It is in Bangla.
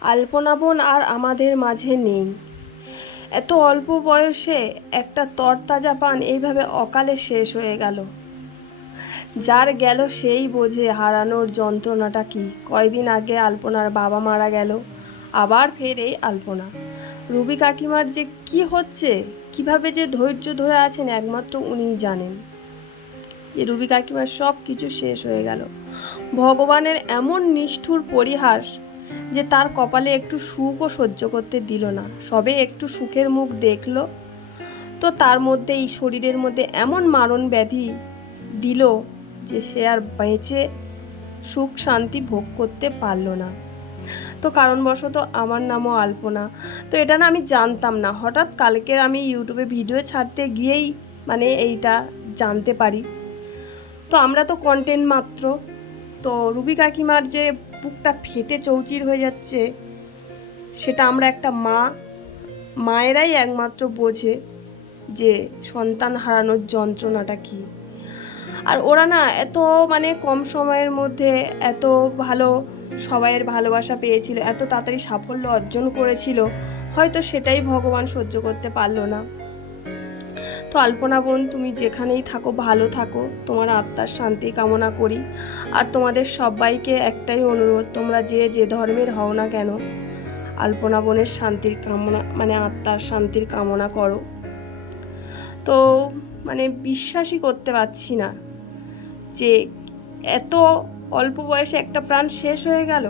আলপনা বোন আর আমাদের মাঝে নেই। এত অল্প বয়সে একটা তরতাজা পান এইভাবে অকালে শেষ হয়ে গেল। যার গেল সেই বোঝে হারানোর যন্ত্রণাটা কি। কয়দিন আগে আলপনার বাবা মারা গেল, আবার ফের এই আলপনা। রুবি কাকিমার যে কি হচ্ছে, কীভাবে যে ধৈর্য ধরে আছেন একমাত্র উনিই জানেন। যে রুবি কাকিমার সব কিছু শেষ হয়ে গেল। ভগবানের এমন নিষ্ঠুর পরিহাস যে তার কপালে একটু সুখও সহ্য করতে দিল না। সবে একটু সুখের মুখ দেখল। তো তার মধ্যে এই শরীরের মধ্যে এমন মারণ ব্যাধি দিল যে সে আর বেঁচে সুখ শান্তি ভোগ করতে পারল না। তো কারণবশত আমার নামও আলপনা। তো এটা না আমি জানতাম না। হঠাৎ কালকের আমি ইউটিউবে ভিডিও ছাড়তে গিয়েই মানে এইটা জানতে পারি। তো আমরা তো কন্টেন্ট মাত্র। তো রুবি কাকিমার যে বুকটা ফেটে চৌচির হয়ে যাচ্ছে, সেটা আমরা একটা মা, মায়েরাই একমাত্র বোঝে যে সন্তান হারানোর যন্ত্রণাটা কী। আর ওরা না এত মানে কম সময়ের মধ্যে এত ভালো সবাইয়ের ভালোবাসা পেয়েছিল, এত তাড়াতাড়ি সাফল্য অর্জন করেছিল, হয়তো সেটাই ভগবান সহ্য করতে পারল না। তো আলপনা বোন, তুমি যেখানেই থাকো, ভালো থাকো। তোমার আত্মার শান্তি কামনা করি। আর তোমাদের সবাইকে একটাই অনুরোধ, তোমরা যে যে ধর্মের হও না কেন, আলপনা বোনের শান্তির কামনা মানে আত্মার শান্তির কামনা করো। তো মানে বিশ্বাসই করতে পারছি না যে এত অল্প বয়সে একটা প্রাণ শেষ হয়ে গেল।